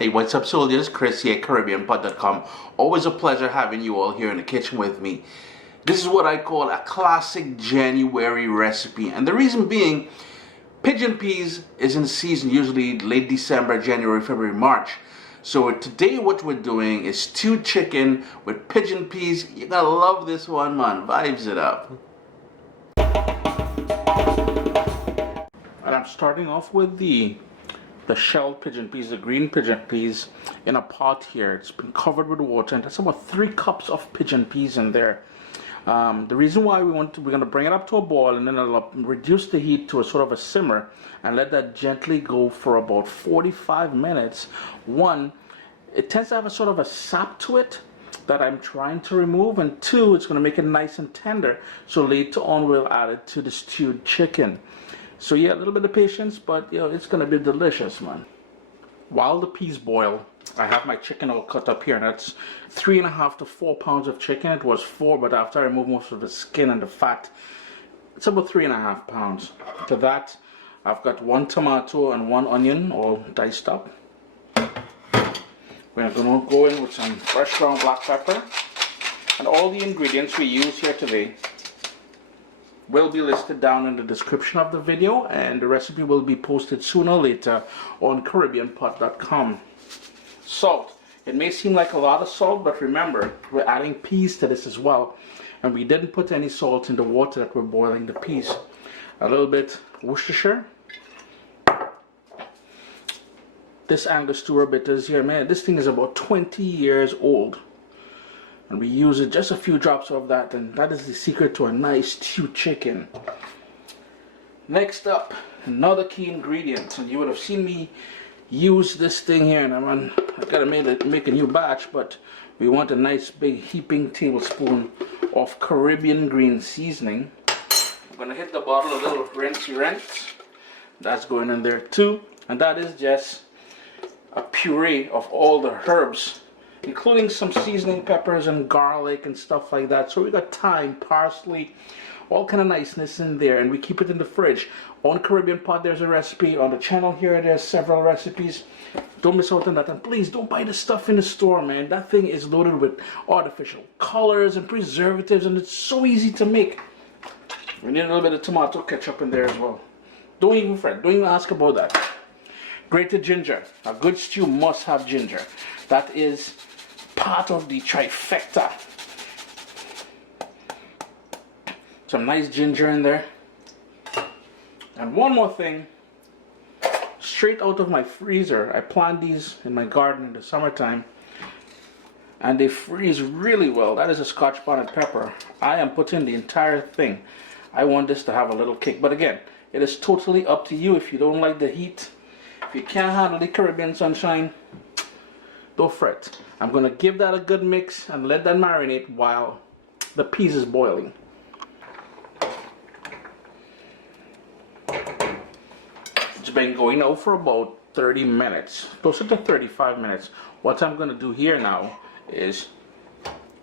Hey, what's up, soldiers? Chris here, CaribbeanPot.com. Always a pleasure having you all here in the kitchen with me. This is what I call a classic January recipe, and the reason being, pigeon peas is in season usually late December, January, February, March. So today what we're doing is stewed chicken with pigeon peas. You're gonna love this one, man. Vibes it up. And I'm starting off with the shelled pigeon peas, the green pigeon peas, in a pot here. It's been covered with water, and that's about 3 cups of pigeon peas in there. The reason why we're going to bring it up to a boil, and then I'll reduce the heat to a sort of a simmer and let that gently go for about 45 minutes. One, it tends to have a sort of a sap to it that I'm trying to remove, and two, it's going to make it nice and tender, so later on we'll add it to the stewed chicken. So yeah, a little bit of patience, but you know, it's gonna be delicious, man. While the peas boil, I have my chicken all cut up here, and that's 3.5 to 4 pounds of chicken. It was 4, but after I remove most of the skin and the fat, it's about 3.5 pounds. To that, I've got 1 tomato and 1 onion, all diced up. We're gonna go in with some fresh ground black pepper, and all the ingredients we use here today will be listed down in the description of the video, and the recipe will be posted sooner or later on CaribbeanPot.com. Salt. It may seem like a lot of salt, but remember, we're adding peas to this as well, and we didn't put any salt in the water that we're boiling the peas. A little bit Worcestershire. This Angostura Bitters here, man, this thing is about 20 years old. And we use it, just a few drops of that, and that is the secret to a nice stewed chicken. Next up, another key ingredient, and you would have seen me use this thing here, and I gotta make a new batch, but we want a nice big heaping tablespoon of Caribbean green seasoning. I'm gonna hit the bottle a little rinse. That's going in there too, and that is just a puree of all the herbs, including some seasoning peppers and garlic and stuff like that. So we got thyme, parsley, all kind of niceness in there, and we keep it in the fridge. On Caribbean Pot there's a recipe, on the channel here there's several recipes. Don't miss out on that, and please don't buy the stuff in the store, man. That thing is loaded with artificial colors and preservatives, and it's so easy to make. We need a little bit of tomato ketchup in there as well. Don't even fret, don't even ask about that. Grated ginger. A good stew must have ginger. That is part of the trifecta. Some nice ginger in there. And one more thing, straight out of my freezer. I plant these in my garden in the summertime, and they freeze really well. That is a scotch bonnet pepper. I am putting the entire thing. I want this to have a little kick, but again, it is totally up to you. If you don't like the heat, if you can't handle the Caribbean sunshine, don't fret. I'm going to give that a good mix and let that marinate while the peas is boiling. It's been going out for about 30 minutes, closer to 35 minutes. What I'm going to do here now is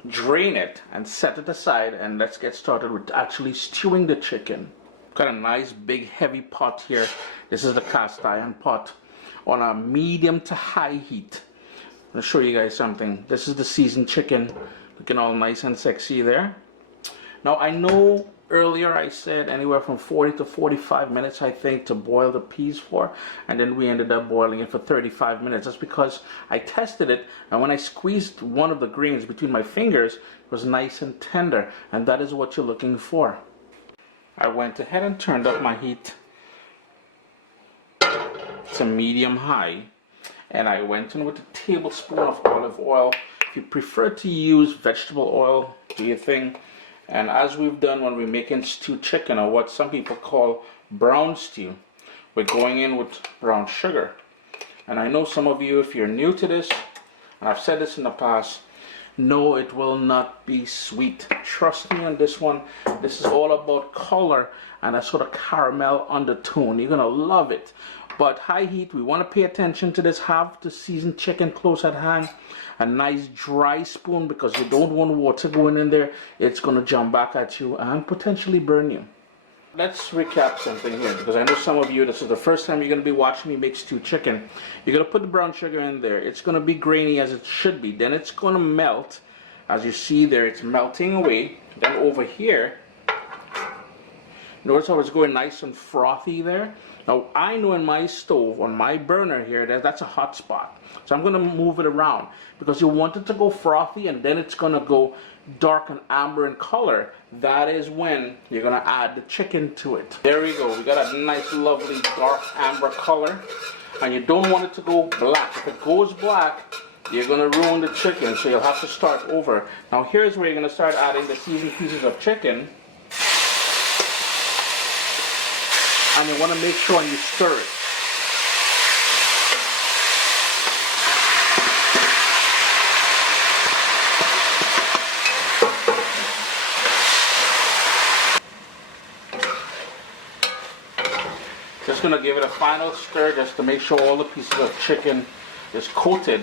drain it and set it aside, and let's get started with actually stewing the chicken. Got a nice big heavy pot here. This is the cast iron pot on a medium to high heat. I'll show you guys something. This is the seasoned chicken, looking all nice and sexy there. Now I know earlier I said anywhere from 40 to 45 minutes I think to boil the peas for, and then we ended up boiling it for 35 minutes. That's because I tested it, and when I squeezed one of the greens between my fingers, it was nice and tender, and that is what you're looking for. I went ahead and turned up my heat to medium high, and I went in with a tablespoon of olive oil. If you prefer to use vegetable oil, do your thing. And as we've done when we're making stewed chicken, or what some people call brown stew, we're going in with brown sugar. And I know some of you, if you're new to this, and I've said this in the past, no, it will not be sweet. Trust me on this one. This is all about color and a sort of caramel undertone. You're gonna love it. But high heat, we want to pay attention to this. Have the seasoned chicken close at hand. A nice dry spoon, because you don't want water going in there. It's gonna jump back at you and potentially burn you. Let's recap something here, because I know some of you, this is the first time you're going to be watching me make stewed chicken. You're going to put the brown sugar in there. It's going to be grainy as it should be. Then it's going to melt. As you see there, it's melting away. Then over here, notice how it's going nice and frothy there? Now, I know in my stove, on my burner here, that's a hot spot. So I'm going to move it around, because you want it to go frothy, and then it's going to go dark and amber in color. That is when you're going to add the chicken to it. There we go. We got a nice, lovely, dark amber color. And you don't want it to go black. If it goes black, you're going to ruin the chicken, so you'll have to start over. Now, here's where you're going to start adding the seasoned pieces of chicken. And you want to make sure you stir it. Just going to give it a final stir just to make sure all the pieces of chicken is coated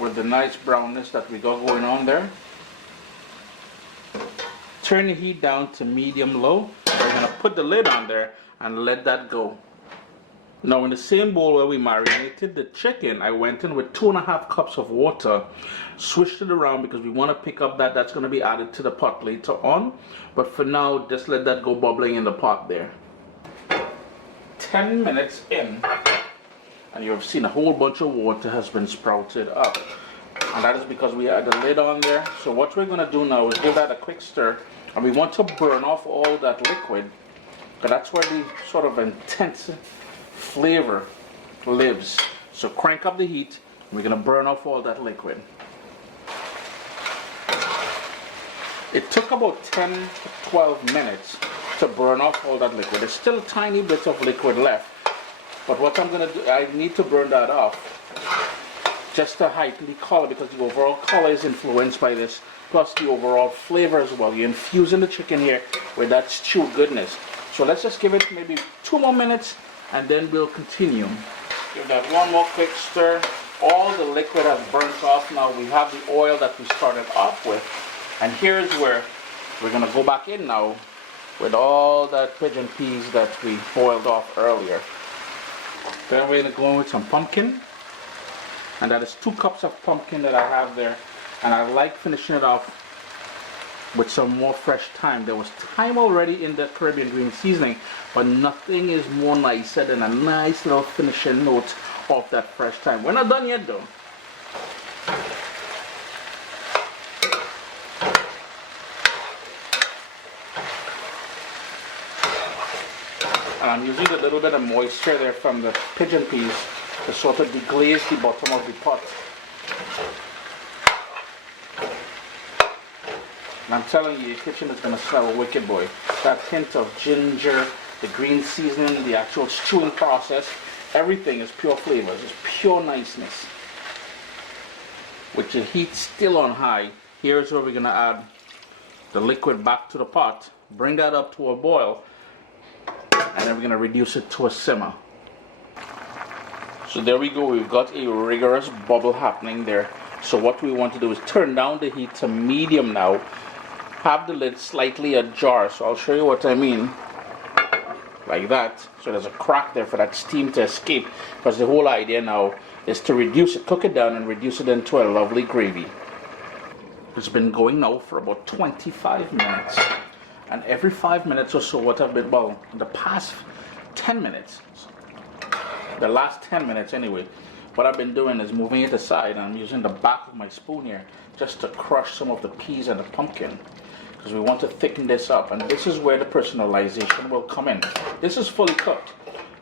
with the nice brownness that we got going on there. Turn the heat down to medium-low. We're going to put the lid on there and let that go. Now in the same bowl where we marinated the chicken, I went in with 2.5 cups of water, switched it around because we want to pick up that's going to be added to the pot later on. But for now, just let that go bubbling in the pot there. 10 minutes in, and you've seen a whole bunch of water has been sprouted up. And that is because we had the lid on there. So what we're going to do now is give that a quick stir. And we want to burn off all that liquid, because that's where the sort of intense flavor lives. So crank up the heat, and we're going to burn off all that liquid. It took about 10 to 12 minutes to burn off all that liquid. There's still a tiny bit of liquid left. But what I'm going to do, I need to burn that off just to heighten the color, because the overall color is influenced by this, plus the overall flavor as well. You're infusing the chicken here with that stew goodness. So let's just give it maybe 2 more minutes, and then we'll continue. Give that one more quick stir. All the liquid has burnt off. Now we have the oil that we started off with. And here's where we're going to go back in now with all that pigeon peas that we boiled off earlier. Then we're going to go in with some pumpkin. And that is 2 cups of pumpkin that I have there. And I like finishing it off with some more fresh thyme. There was thyme already in the Caribbean green seasoning, but nothing is more nicer than a nice little finishing note of that fresh thyme. We're not done yet though. And I'm using a little bit of moisture there from the pigeon peas to sort of deglaze the bottom of the pot. And I'm telling you, your kitchen is going to smell wicked, boy. That hint of ginger, the green seasoning, the actual stewing process, everything is pure flavors. It's pure niceness. With your heat still on high, here's where we're going to add the liquid back to the pot. Bring that up to a boil. And then we're going to reduce it to a simmer. So there we go, we've got a rigorous bubble happening there. So what we want to do is turn down the heat to medium now. Have the lid slightly ajar, so I'll show you what I mean. Like that. So there's a crack there for that steam to escape. Because the whole idea now is to reduce it, cook it down and reduce it into a lovely gravy. It's been going now for about 25 minutes. And every 5 minutes or so, what I've been, well, the past 10 minutes, the last 10 minutes anyway, what I've been doing is moving it aside, and I'm using the back of my spoon here just to crush some of the peas and the pumpkin, because we want to thicken this up. And this is where the personalization will come in. This is fully cooked.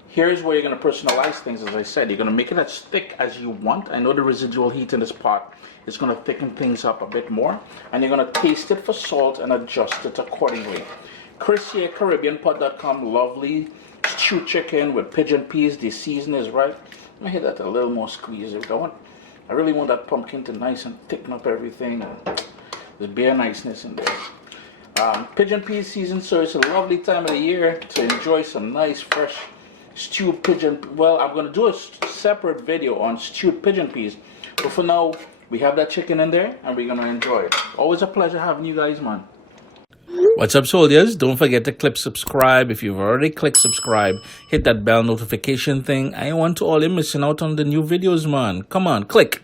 Here's where you're going to personalize things. As I said, you're going to make it as thick as you want. I know the residual heat in this pot is going to thicken things up a bit more, and you're going to taste it for salt and adjust it accordingly. Chris here, CaribbeanPot.com. Lovely stewed chicken with pigeon peas. The season is right. Let me hit that a little more squeeze. I really want that pumpkin to nice and thicken up everything. There's bare niceness in there. Pigeon peas season, so it's a lovely time of the year to enjoy some nice fresh stewed pigeon. Well, I'm going to do a separate video on stewed pigeon peas, but for now we have that chicken in there and we're going to enjoy it. Always a pleasure having you guys, man. What's up, soldiers? Don't forget to click subscribe. If you've already clicked subscribe, hit that bell notification thing. I want to all you missing out on the new videos, man. Come on, click.